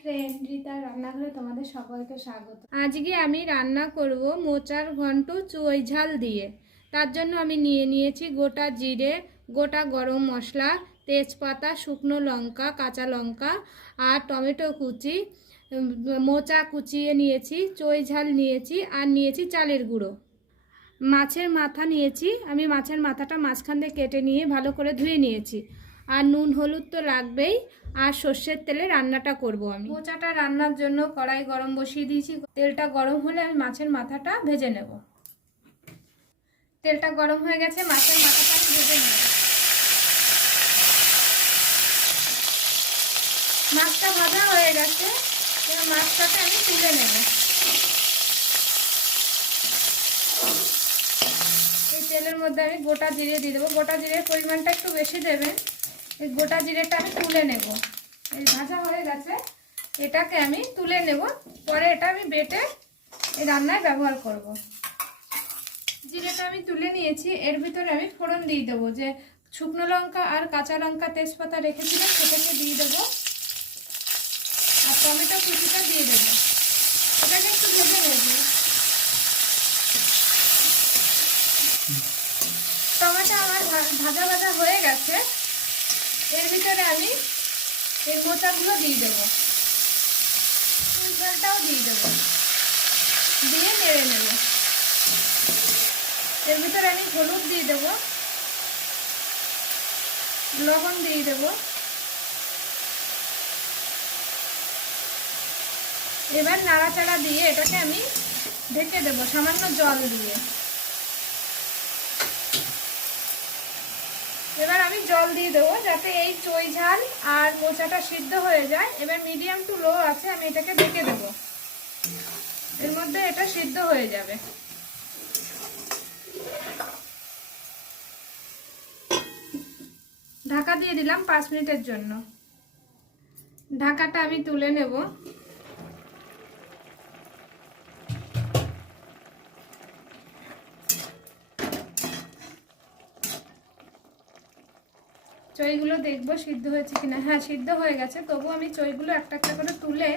Friend Rita রান্নাঘরে তোমাদের সকলকে স্বাগত। আজকে আমি রান্না করব মোচার ঘন্ট চুই ঝাল দিয়ে। তার জন্য আমি নিয়ে নিয়েছি গোটা জিরে, গোটা গরম মশলা, তেজপাতা, শুকনো লঙ্কা, কাঁচা লঙ্কা আর টমেটো কুচি। মোচা কুচিয়ে নিয়েছি, চই ঝাল নিয়েছি আর নিয়েছি চালের গুঁড়ো। মাছের মাথা নিয়েছি, আমি মাছের মাথাটা মাঝখান দিয়ে কেটে নিয়ে ভালো করে ধুয়ে নিয়েছি। আর নুন, হলুদ তো লাগবেই। আর সর্ষের তেলে রান্নাটা করব আমি। মোচাটা রান্নার জন্য কড়াই গরম বসিয়ে দিয়েছি। তেলটা গরম হলে আমি মাছের মাথাটা ভেজে নেব। তেলটা গরম হয়ে গেছে, মাছের মাথাটা আমি ভেজে নেব। মাছটা ভাজা হয়ে গেছে, এবার মাছটাকে আমি তুলে নেব। এই তেলের মধ্যে আমি গোটা জিরে দিয়ে দেবো। গোটা জিরের পরিমাণটা একটু বেশি দেবেন। এই গোটা জিরেটা আমি তুলে নেব। এই ভাজা হয়ে গেছে। এটাকে আমি তুলে নেব। পরে এটা আমি বেটে এই রান্নায় ব্যবহার করব। জিরেটা আমি তুলে নিয়েছি। এর ভিতরে আমি ফোড়ন দিয়ে দেবো। যে শুকনো লঙ্কা আর কাঁচা লঙ্কা তেজপাতা রেখেছিলাম, সেটাকে দিয়ে দেবো। আর টমেটো কুচিটা দিয়ে দেবো। এটাকে একটু ভেজে নেব। টমেটো আমার ভাজা ভাজা হয়ে গেছে। এর ভিতরে আমি এই মোচাগুলো দিয়ে দেবো। ফুল ঝালটাও দিয়ে দেবো। দিয়ে নেড়ে নেব। এর ভিতরে আমি হলুদ দিয়ে দেবো। লবণ দিয়ে দেবো। এবার নাড়াচাড়া দিয়ে এটাকে আমি ঢেকে দেবো, সামান্য জল দিয়ে। এবার আমি জল দিয়ে দেবো যাতে এই চই ঝাল আর মোচাটা সিদ্ধ হয়ে যায়। এবার মিডিয়াম টু লো আছে, আমি এটাকে ঢেকে দেবো। এর মধ্যে এটা সিদ্ধ হয়ে যাবে। ঢাকা দিয়ে দিলাম পাঁচ মিনিটের জন্য। ঢাকাটা আমি তুলে নেব। চইগুলো দেখব, সিদ্ধ হয়েছে কিনা? হ্যাঁ সিদ্ধ হয়ে গেছে। তবু আমি চইগুলো একটা একটা করে তুলে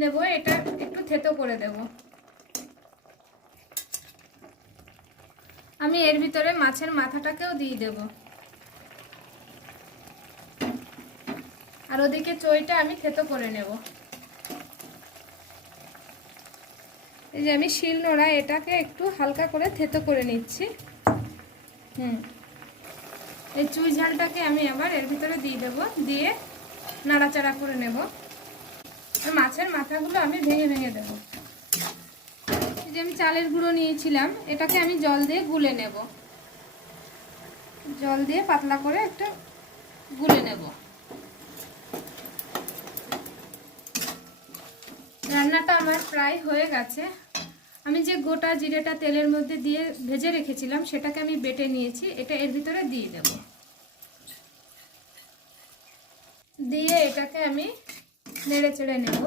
নেব, এটা একটু থেতো করে দেব। আমি এর ভিতরে মাছের মাথাটাকেও দিয়ে দেব। আর ওদিকে চইটা আমি থেতো করে নেব। এই যে আমি শিল নোড়া এটাকে একটু হালকা করে থেতো করে নিচ্ছি। হুম। এই চুই ঝালটাকে আমি আবার এর ভিতরে দিয়ে দেবো, দিয়ে নাড়াচাড়া করে নেব। মাছের মাথাগুলো আমি ভেঙে ভেঙে দেবো। এই যে আমি চালের গুঁড়ো নিয়েছিলাম, এটাকে আমি জল দিয়ে গুলে নেব। জল দিয়ে পাতলা করে একটা গুলে নেব। রান্নাটা আমার প্রায় হয়ে গেছে। আমি যে গোটা জিরেটা তেলের মধ্যে দিয়ে ভেজে রেখেছিলাম, সেটাকে আমি বেটে নিয়েছি, এটা এর ভিতরে দিয়ে দেব। দিয়ে এটাকে আমি নেড়ে চেড়ে নেব।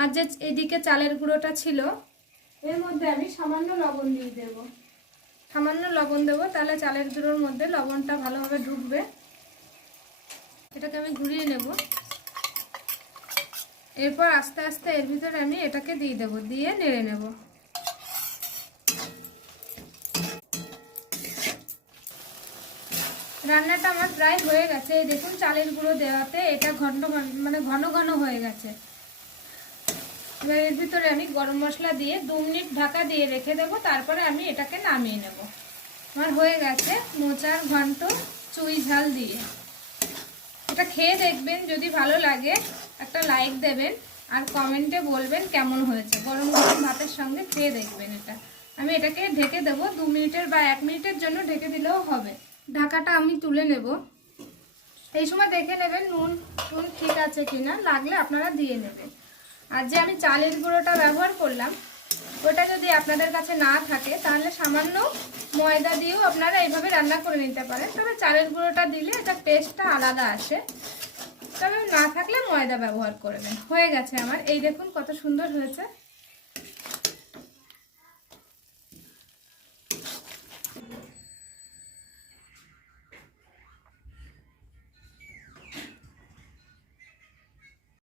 আর যে এদিকে চালের গুঁড়োটা ছিল, এর মধ্যে আমি সামান্য লবণ দিয়ে দেব। সামান্য লবণ দেবো, তাহলে চালের গুঁড়োর মধ্যে লবণটা ভালোভাবে ঢুকবে। এটাকে আমি ঘুরিয়ে নেব। এরপর আস্তে আস্তে এর ভিতরে আমি এটাকে দিয়ে দেব, দিয়ে নেড়ে নেব। রান্নাটা আমার প্রায় হয়ে গেছে। এই দেখুন, চালের গুঁড়ো দেওয়াতে এটা ঘন মানে ঘন ঘন হয়ে গেছে। এবার এর ভিতরে আমি গরম মশলা দিয়ে দু মিনিট ঢাকা দিয়ে রেখে দেবো, তারপরে আমি এটাকে নামিয়ে নেব। আমার হয়ে গেছে মোচার ঘন্ট, চুই ঝাল দিয়ে। এটা খেয়ে দেখবেন, যদি ভালো লাগে, একটা লাইক দেবেন আর কমেন্টে বলবেন কেমন হয়েছে। গরম গরম ভাতের সঙ্গে খেয়ে দেখবেন এটা। আমি এটাকে ঢেকে দেবো দু মিনিটের বা এক মিনিটের জন্য ঢেকে দিলেও হবে। ঢাকাটা আমি তুলে নেব। এই সময় দেখে নেবেন নুন টুন ঠিক আছে কিনা, লাগলে আপনারা দিয়ে নেবেন। আর যে আমি চালের গুঁড়োটা ব্যবহার করলাম ওটা যদি আপনাদের কাছে না থাকে, তাহলে সামান্য ময়দা দিয়েও আপনারা এইভাবে রান্না করে নিতে পারেন। তবে চালের গুঁড়োটা দিলে এটা টেস্টটা আলাদা আসে। তবে না থাকলে ময়দা ব্যবহার করবেন হয়ে গেছে আমার। এই দেখুন কত সুন্দর হয়েছে।